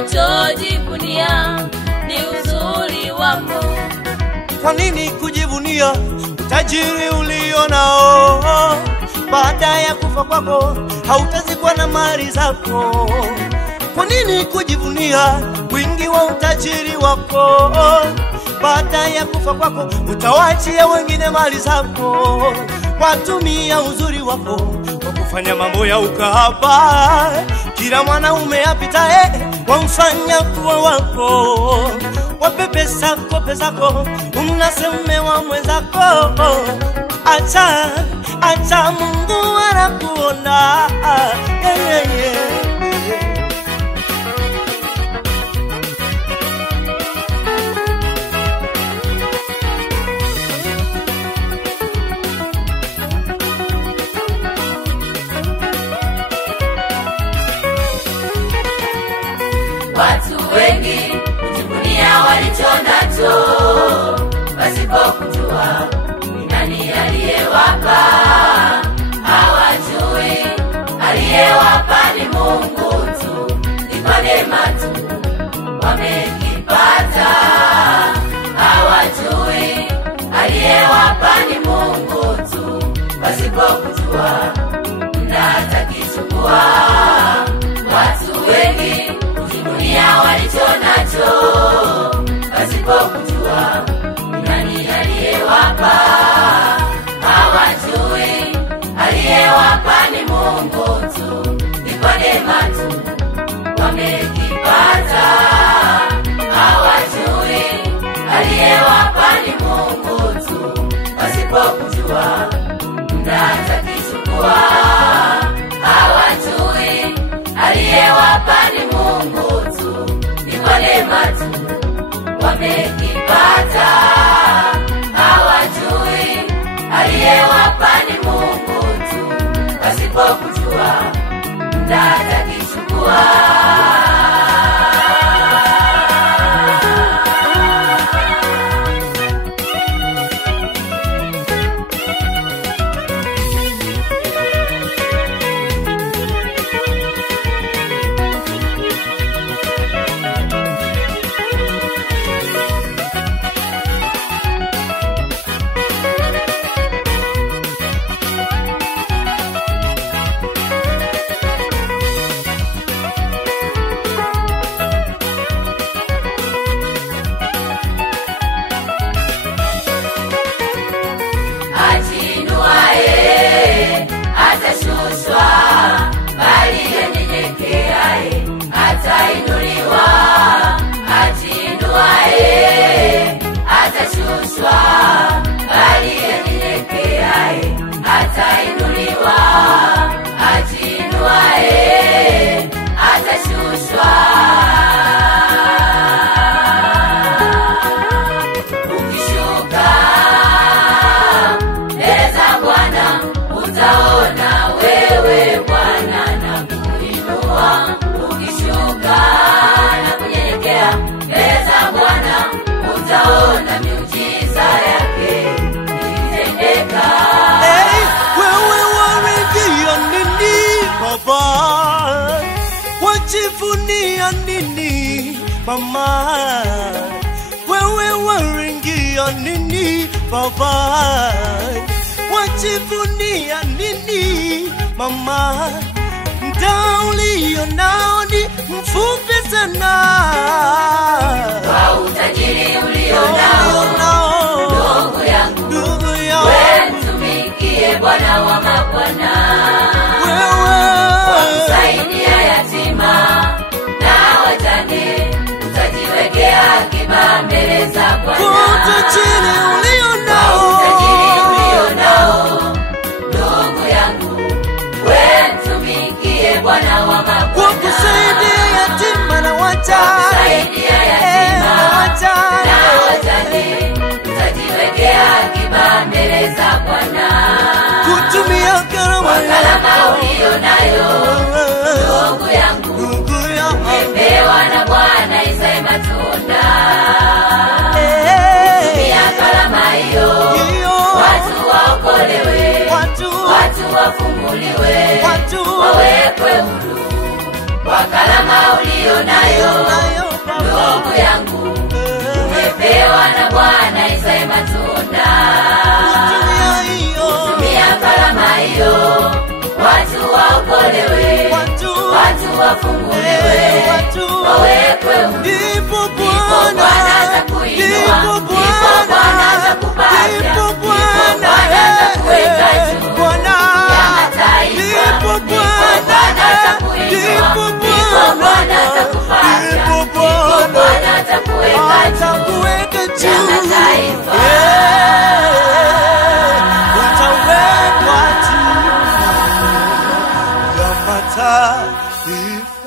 unachojivunia ni uzuri wako. Kwa nini kujivunia utajiri ulio nao? Baada ya kufa kwako hautazikwa na mali zako. Kwa nini kujivunia wingi wa utajiri wako? Baada ya kufa kwako utawaachia wengine mali zako. Watumia uzuri wako kwa kufanya mambo ya ukahaba. Kila mwanaume apitaye wamfanya kuwa wako. Wape pesa zako umnasemewa mwenzako. Acha Mungu anakuona. Watu wengi kujivunia walichonacho wasipokujua ni nani aliyewapa. Hawajui aliyewapa ni Mungu tu, ni kwa neema tu wamekipata. Hawajui aliyewapa ni Mungu tu, wasipokujua mnatakichukua. Watu wengi kujivunia walichonacho wasipokujua ni nani aliyewapa. Hawajui aliyewapa ni Mungu tu, ni kwa neema tu wamekipata. Hawajui aliyewapa ni Mungu tu, wasipokujua mnatakichukua. Hawajui aliyewapa ni Mungu tu, ni kwa neema tu wamekipata. Hawajui aliyewapa ni Mungu tu, wasipokujua mnatakichukua. Atashushwa, bali anyenyekeaye atainuliwa. Ajiinuaye atashushwa, bali anyenyekeaye atainuliwa. Ajiinuaye atashushwa. Ukishuka mbele za Bwana utaona wewe Bwana na kuinua. Ukishuka na kunyenyekea mbele za Bwana utaona miujiza yake ikitendeka. Wewe waridhia nini Baba? Wajivunia nini Mama? Wewe waridhia nini Baba? Wajivunia nini Mama? Mtaa ulio nao ni mfupi sana. Kwa utajiri ulio nao ndugu yangu, wewe mtumikie Bwana wa mabwana. Wakusaidia yatima na wajane, utajiwekea akiba mbele za Bwana. Kwa utajiri ulio nao ndugu yangu, wewe mtumikie Bwana wa mabwana. Wakusaidia yatima na wajane, utajiwekea akiba mbele za Bwana. kutumia karama ulio nayo ndugu yangu, umepewa na Bwana isae matunda. Tumia karama hiyo, watu waokolewe, watu wafunguliwe, wawekwe huru. karama ulionayo ndugu yangu, umepewa na Bwana izae matunda. Tumia karama hiyo, watu waokolewe, watu wafunguliwe, wawekwe huru. Ndipo Bwana atakuinua, ndipo Bwana atakupatia, ndipo Bwana atakuweka juu ya mataifa, ndipo Bwana atakuinua, ndipo Bwana atakupatia, ndipo Bwana atakuweka juu ya mataifa. Utawekwa juu ya mataifa.